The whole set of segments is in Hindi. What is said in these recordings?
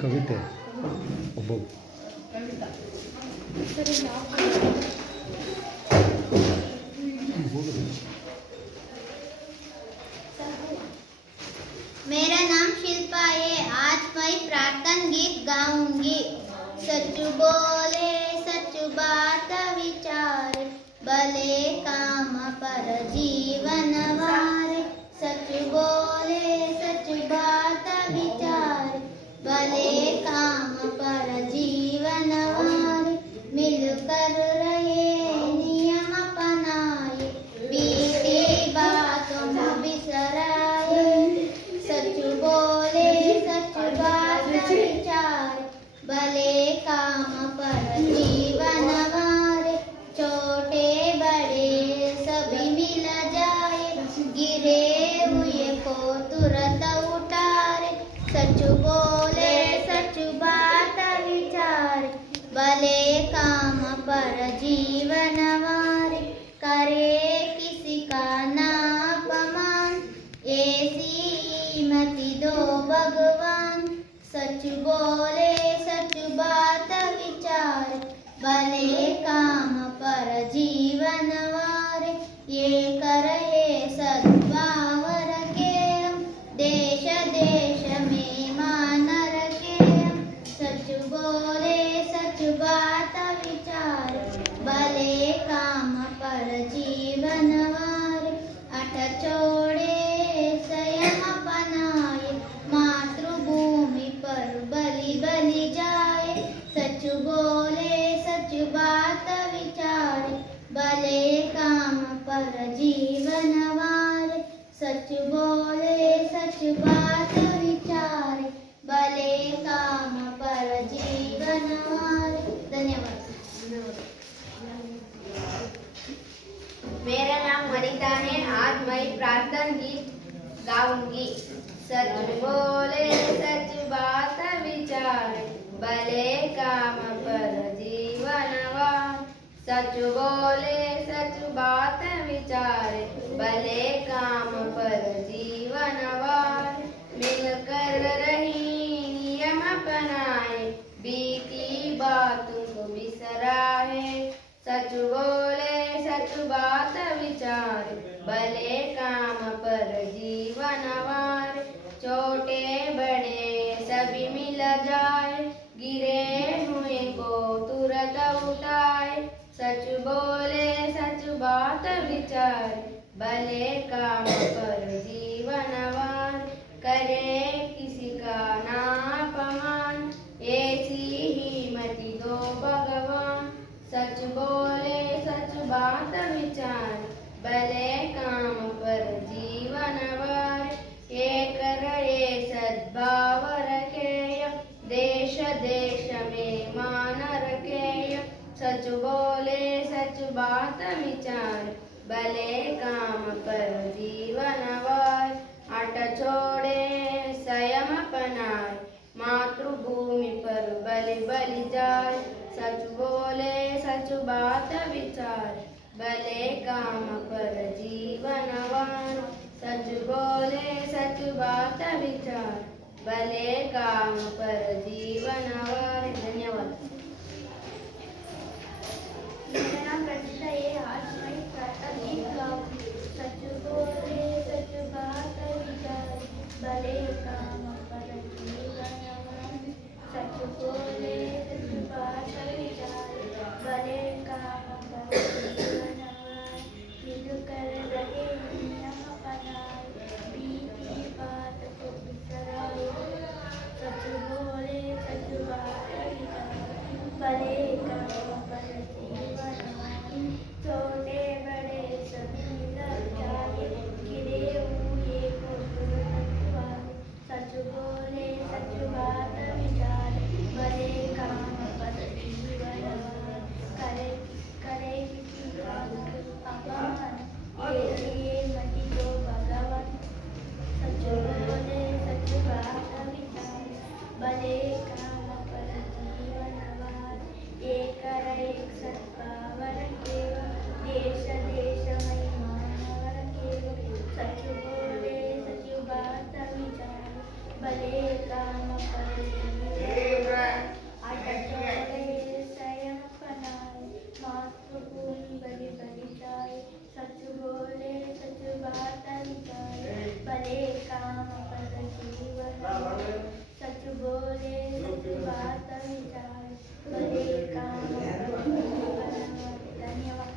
कविते मेरा नाम शिल्पा है। आज मैं प्रार्थना गीत गाऊंगी। सच बोले सच बात विचार, भले काम पर जीवन वारे। सच बोले सच बात विचार, भले काम पर जीवन वारे। मिलकर रहे नियम अपनाए, बीती बातों में बिसराए। सच बोले सच बात विचार, भले काम पर जीवन वारे। छोटे बड़े सभी मिल जाए, गिरे हुए को तुरंत उठारे। सच बोले सच बात विचार, भले काम पर जीवन वारे। करे किसी का ना अपमान, ऐसी मति दो भगवान। सच बोले सच बात विचार, भले काम पर जीवन वारे। ये करे सद्भाव रखे हम, देश देश में मान रखे हम। सच बोले सच बात विचार, भले काम पर जीवन वारे। अठ छोड़े संयम अपनाए, मातृभूमि पर बलि बलि जाए। सच बोले सच बात विचार, भले काम पर जीवन वारे। सच बोले सच बात विचार, भले काम पर जीवन वारे। धन्यवाद। मेरा नाम वनिता है। आज मैं प्रार्थना गीत गाऊंगी। सच बोले सच बात विचार, भले काम पर जीवन वार। सच बोले सच बात विचार, भले काम पर जीवन वार। मिलकर रही नियम अपनाए, बीती बातों को बिसराए। सच बोले सच बात विचार, भले काम पर जीवन वार। छोटे बड़े सभी मिल जाए, गिरे हुए को तुरंत उठाए। सच बोले सच बात विचार, भले काम पर जीवन वार। करे किसी का ना अपमान, ऐसी ही मति दो भगवान। सच बोले सच बात विचार, भले काम पर जीवन वार। ये करे सद्भाव रखे, देश देश में मान रखे। सच बोले सच बात विचार, भले काम पर जीवन वार। अट छोड़े संयम अपनाए, मातृभूमि पर बलि बलि जाए। सच बोले सच बात विचार, भले काम पर जीवन वार। सच बोले सच बात विचार, भले काम पर जीवन वारे। धन्यवाद। मेरा नाम रचिता है। आज मैं प्रातः गीत गाऊंगी। सच बोले सच बात विचार, भले काम पर जीवन वारे। सच बोले सच बात विचार, भले काम पर जीवन वारे। मिल कर रहे नियम अपनाए, बीती बात को बिसराए। सच बोले सच बात विचार, भले काम पर जीवन वारे। छोटे बड़े सभी लग जाए, गिरे हुए को तुरंत वारे। सच बोले सच बात विचार, भले काम पर जीवन वारे। करे करे किसी का अपमान, ये मति को भगवान। सच बोले सच बात विचार, भले काम पर जीवन वारे। एक एक सद्भावन केवल, देश देश महिमानवर केवल। सच बोले सच बात विचार, भले काम पर जीवन वारे। अटक छोड़े संयम अपनाए, मातृभूमि बलि बलि जाए। सच बोले सच बात विचार, भले काम पर जीवन वारे। सच बोले सच बात विचार, भले काम पर जीवन वारे। धन्यवाद।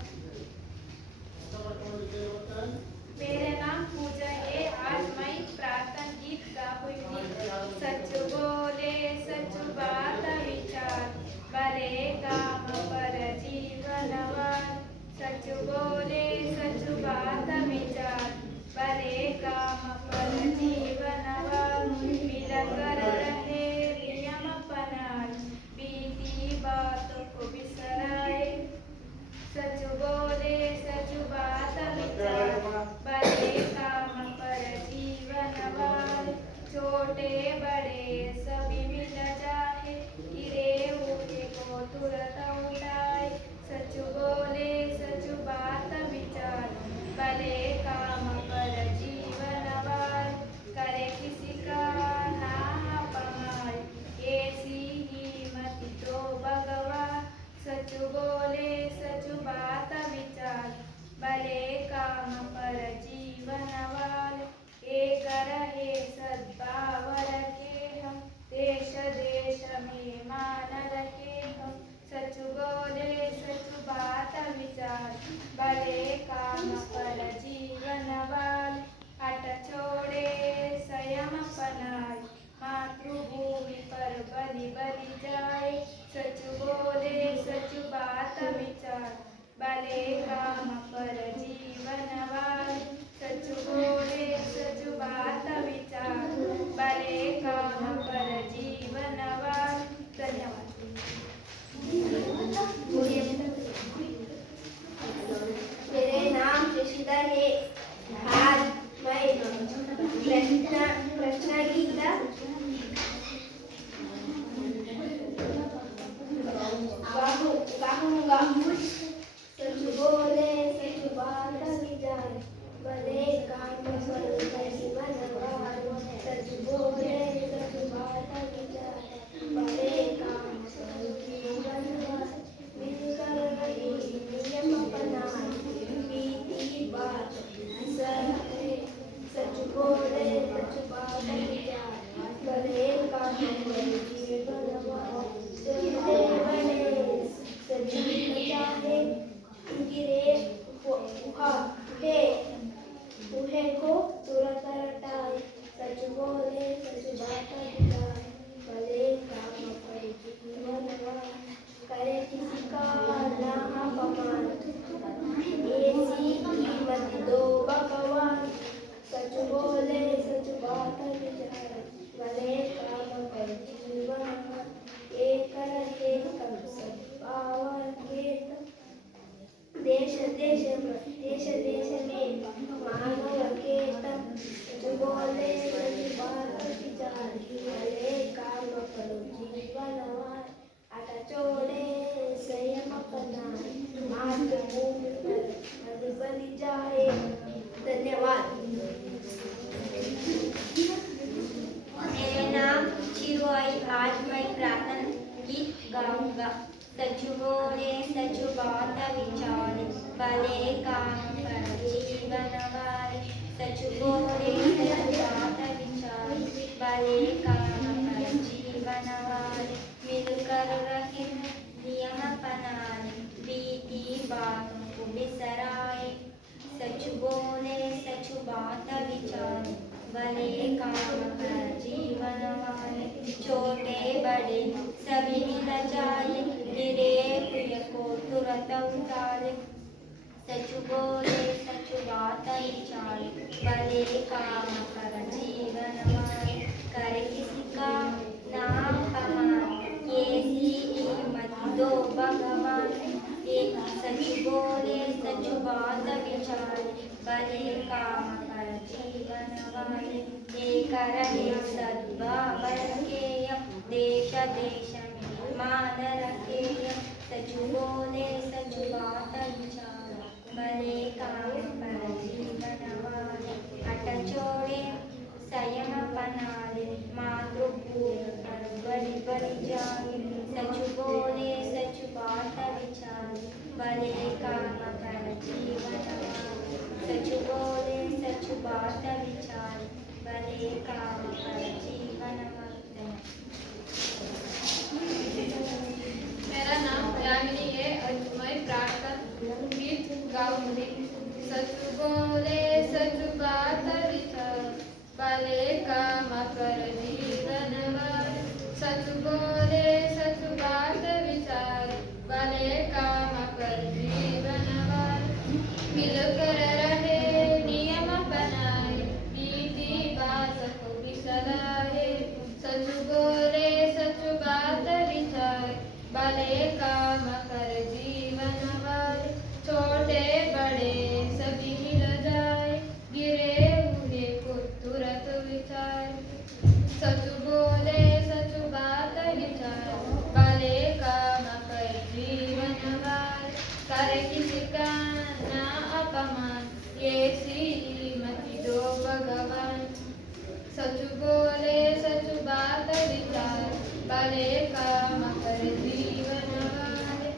मेरा नाम पूजा है। आज मैं प्रार्थना गीत गाऊंगी। सच बोले सच बात विचार, भले काम पर जीवन वारे। सच बोले सच बात विचार, भले काम पर जीवन वारे। मिलकर रहे नियम अपनाए, बीती बात को बिसराए। सच बोले सच बात विचार, भले काम पर जीवन वारे। छोटे बड़े सभी मिल जाए, गिरे हुए को तुरंत उठाए। सच बोले सच बात विचार, भले काम पर जीवन वारे। करे किसी का ना अपमान, ऐसी ही मति तो भगवान। सच बोले सच बात विचार, भले काम पर जीवन वारे। एक रहे सद्भाव रखे हम, देश देश में मान रखे हम। सच बोले सच बात विचार, भले काम पर जीवन वारे। हट छोड़े संयम अपनाए, मातृभूमि पर बलि बलि जाए। सच बोले सच बात विचार, भले काम पर जीवन वारे। सच बोले सच बात विचार, भले काम पर जीवन वारे। धन्यवाद। मेरे नाम शशिदा है। आज मैं प्रश्न गीत गाऊंगा। सच बोले सच बात विचार, भले काम पर जीवन वारे। सच बोले सच बात विचार, भले काम पर जीवन वारे। मिलकर रही नियम अपनाए, बीती बात बिसराए। सच बोले सच बात विचार, भले काम पर जीवन वारे। छोटे बड़े सभी मिल जाए, गिरे उहे को तुरंत हटाए। सच बोले सच बात विचार, भले काम पर जीवन वारे। करे किसी का ना अपमान, ऐसी कीमत दो भगवान। सच बोले सच बात विचार, भले काम पर जीवन वारे। एक रहे सद्भाव रखे, देश देश में मानव केतन। सच बोले सच बात विचार, भले काम पर जीवन वारे। अटक छोड़े संयम अपनाए, मातृभूमि पर बलि जाए। धन्यवाद। मेरा गाऊंगा। सच बोले सच बात विचारे, भले काम पर जीवन वाले। सच बोले सच बात विचारे, भले काम पर जीवन वाले। मिलकर रहे नियम अपनाए, बीती बातों को बिसराए। सच बोले सच बात विचारे, भले काम कर जीवन वाले। छोटे बड़े सभी मिल जाए, गिरे प्रिय को तुरंत उतारे। सच बोले सच बात विचारे, भले काम कर जीवन वाले। कर किसी का नाम कमाए, ये सी मत दो भगवान। एक सच बोले सच बात विचारे, भले काम कर जीवन वाले। एक रहे सद्भाव रखे, देश देश में मान रखे। सच बोले सच बात विचारे, भले काम कर जीवन वाले। हठ छोड़े संयम अपना ले, मातृभूमि पर बलि बलि जाए। सच बोले सच बात विचारे, भले काम कर जीवन वाले। सच बोले सच बात विचारे, भले काम कर जीवन वाले। मेरा नाम यामिनी है और मैं प्रार्थना गीत गाऊंगी। सच बोले सच बात विचार, भले काम कर जीवन वाले। सच बोले सच बात विचार, भले काम कर जीवन वाले। मिलकर रहे नियम बनाए, बीती बात को बिसराए। सच बोले सच बात विचार, भले काम कर जीवन वाले। छोटे बड़े सभी मिल जाए, गिरे हुए को तुरंत विचार। सच बोले सच बात विचार, भले काम कर जीवन वाले। कर किसी का ना अपमान, ये श्रीमती दो भगवान। सच बोले सच बात विचार, भले काम कर जीवन वाले।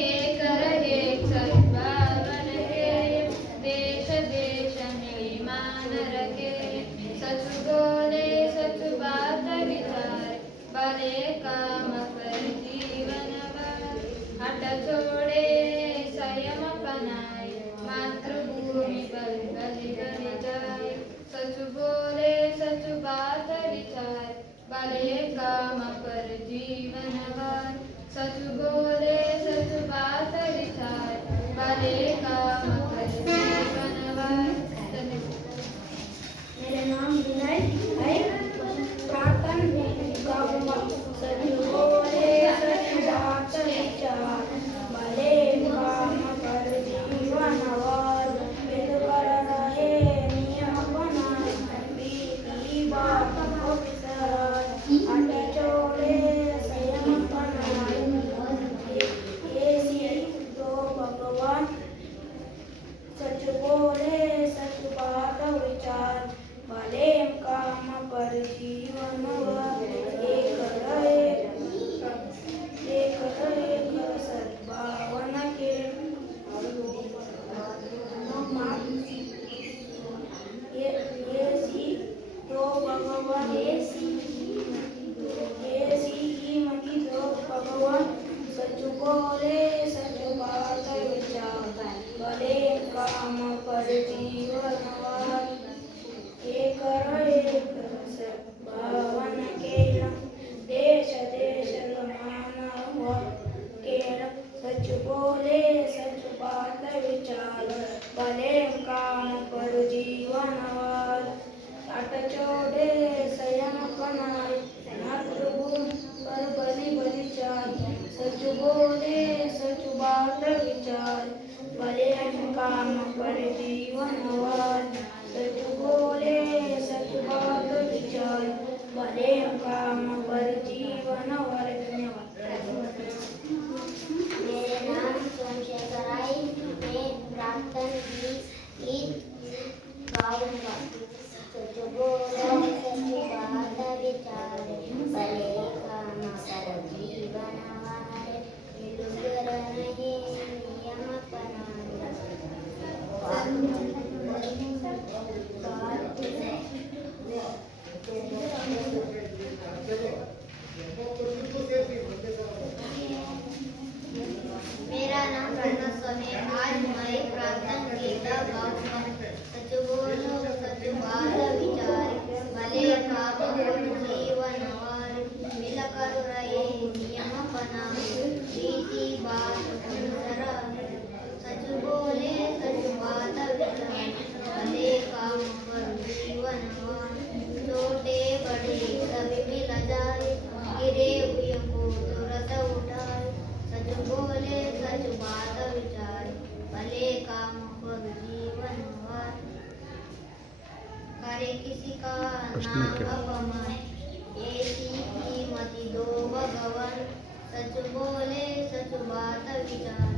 एक रहे सद्भावन है, देश देश में मान रखे। सच बोले सच बात विचार, भले काम कर जीवन वाले। हठ छोड़े संयम अपनाए, मातृभूमि पर बलि बलि जाए। सच बोले सच बात विचार, भले काम कर जीवन वाले। सच बोले सच बात विचार, भले काम कर जीवन वाले। मेरा नाम विनय है, प्रार्थना गीत गाऊंगा। सच बोले सच बात विचार, भले काम कर जीवन वाले। मिलकर रहे नियम बनाए, बीती बात को बिसराए। हठ छोड़े संयम अपनाए, ये सी दो भगवान। सच बोले सच बात विचार, भले काम पर जीवन वाले। एक रहे सद्भावन के, ये सी दो भगवान। ये सी मती दो भगवान। सच बोले सच बात विचार, भले काम पर जीवन वाले। एक सद्भावन केला, देश देश मानव केला। सच बोले सच बात विचार, भले काम पर जीवन वाले। हठ छोड़े संयम अपनाए, मातृभूमि पर बलि बलि जाए। सच बोले सच बात विचार, भले काम पर जीवन वाले। सच बोले सच बात विचार, भले काम पर जीवन वाले। धन्यवाद। मेरे नाम सोमशेखर आई, मैं प्रार्थना गीत गाऊंगा। सच बोले सच बात विचारे, भले काम कर जीवन वाले। मेरा नाम प्रणव सोनी है। आज मैं प्रार्थना गीता गाऊंगा। सच बोलो सच बात विचार, भले काम जीवन वार, मिलकर रहे नियम बनाए, रीति बात अनुसरण। सच बोले सच बात विचार, भले काम पर जीवन वार, छोटे बड़े सभी मिल जाए, गिरे हुए को तुरंत उठाए। सच बोले सच बात विचार, भले काम पर जीवन वार, करे किसी का ना अपमान, ऐसी कीमत दो भगवान। सच बोले सच बात विचार,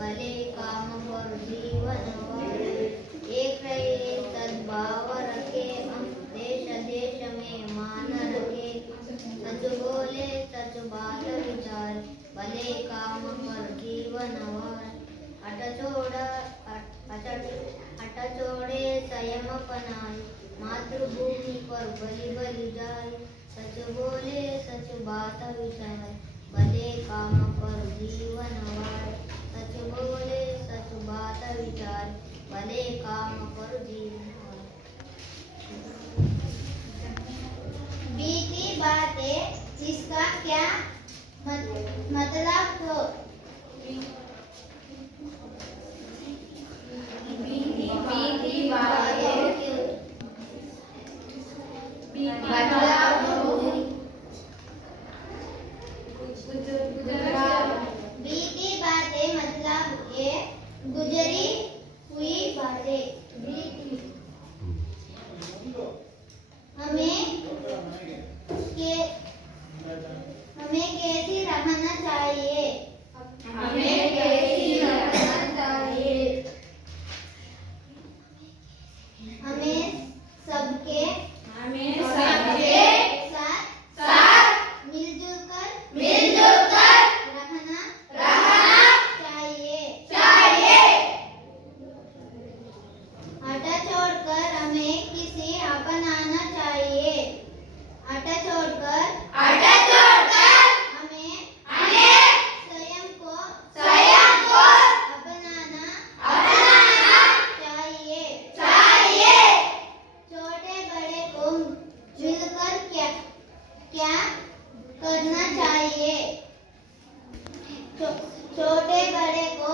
भले काम पर जीवन वार, एक रहे सद्भाव रखे, देश देश में मान रखे। सच बोले सच बात विचार, भले काम पर जीवन वार, हट छोड़े संयम अपनाए, मातृभूमि पर बलि बलि जाए। सच बोले सच बात विचार, भले काम पर जीवन वार, सच बोले सच बात विचार, भले काम पर जीवन वार। बीती बातें इसका क्या मतलब हो? बीती बातें मतलब बीती बातें मतलब ये गुजरी हुई बातें। हमें कैसी रहना चाहिए? हमें कैसी रहना चाहिए? हमें सबके साथ मिलजुल कर रहना चाहिए। हटा छोड़कर हमें किसी अपनाना चाहिए। हटा छोड़कर हमें स्वयं को अपनाना चाहिए। छोटे बड़े को मिलकर क्या करना चाहिए? छोटे बड़े को